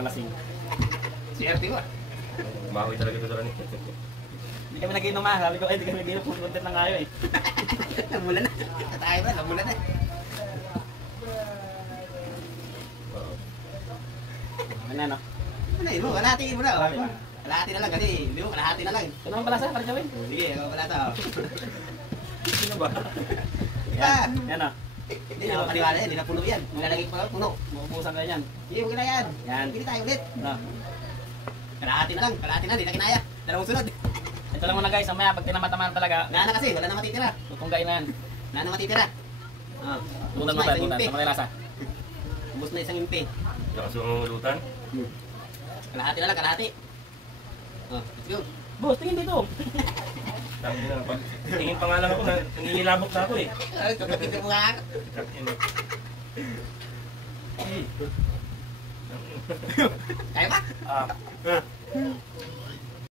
mga lasing. Si RT ba? Bahoy talaga ito doon. Hindi kami nag-inom ha. Sabi ko, hindi kami nag-inom. Kung content lang kayo eh. Namulan na. Tayo ba? Namulan na. Ano no? Ano yun mo? Kalahatiin mo na. Kalahati na lang kasi. Hindi mo, kalahati na lang. Ito naman pala sa para Joey. Sige, ako pala ito. Sino ba? Yan. Yan o. Hindi na makaniwala yan. Hindi na puno yan. Malalagay ko pa puno. Maubusan kayo yan. Hindi, huwag na yan. Yan. Hindi tayo ulit. No. Kalahati na lang. Kalahati na. Hindi na kinaya. Dalawang sunod. Ito lang muna guys. Mamaya pag tinamataman talaga. Nana kasi. Wala na matitira. Tutunggain na yan. Wala na matitira. Tutan mo tayo. Tutan. Sa mga lasa. Ubus na isang impi. Saka sumulutan. Kalahati na lang. Kalahati. Let's go. Boss, tingin dito. Sabi na, pag tingin pa nga lang ako, nangingilabok na ako eh. Ay, kapatid mo nga ako. Kaya ba? Ah.